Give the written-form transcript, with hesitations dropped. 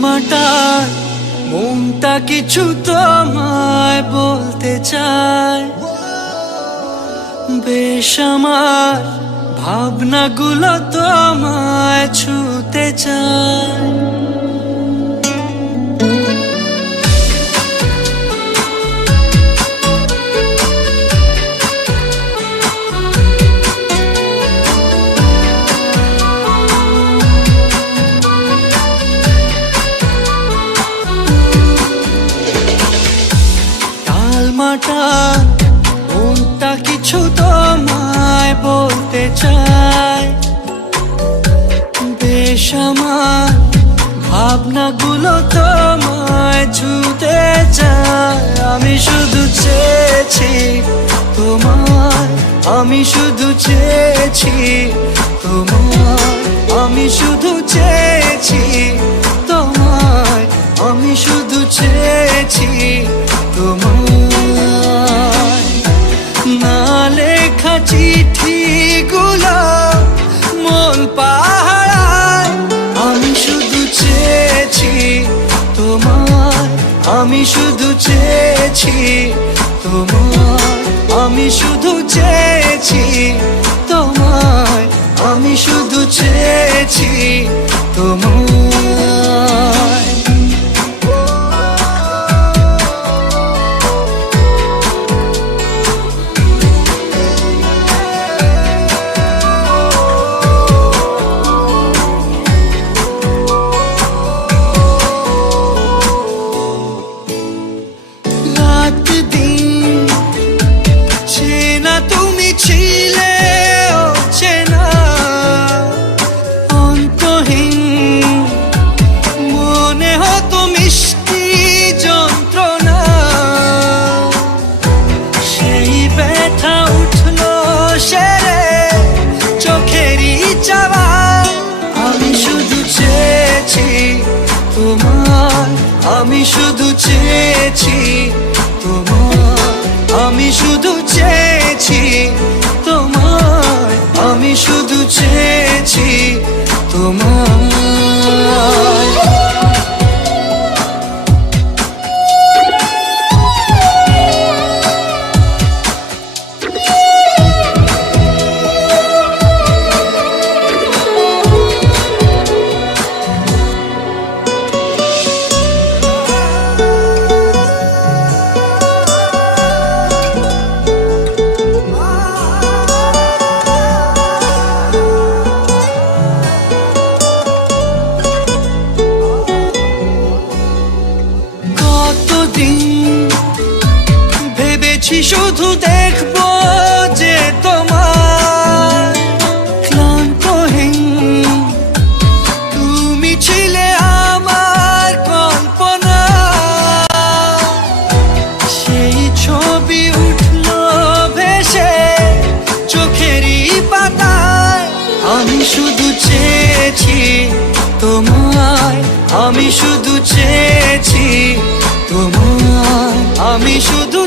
টালমাটাল মনটা কিছু তোমায় বলতে চায়, বেশ আমার ভাবনাগুলো তোমায় ছুতে চায়। টালমাটাল মনটা কিছু তোমায় বলতে চায়, বেশ আমার ভাবনাগুলো তোমায় ছুতে চায়। আমি শুধু চেয়েছি তোমায়, আমি শুধু চেয়েছি তোমায়, আমি শুধু চেয়েছি তোমায়, আমি শুধু চেয়েছি তোমায়। না লেখা চিঠিগুলো মন পাহারায়, আমি শুধু চেয়েছি তোমায়, আমি শুধু চেয়েছি তোমায়, আমি শুধু চেয়েছি তোমায়, আমি শুধু চেয়েছি তোমায়। তুমি ছিলে অচেনা অন্তহীন, মনে হতো মিষ্টি যন্ত্রণা, সেই ব্যথা উঠলো সেরে চোখেরই চাওয়া। আমি শুধু চেয়েছি তোমার, আমি শুধু চেয়েছি তোমার, আমি শুধু চেয়েছি তোমায়, আমি শুধু চেয়েছি তোমায়। ভেবেছি শুধু দেখবো যে তোমার ক্লান্তহীন, তুমি ছিলে আমার কল্পনা, সেই ছবি উঠলো ভেসে চোখেরই পাতায়। আমি শুধু চেয়েছি তোমায়, আমি শুধু চেয়েছি তোমায়, আমি শুধু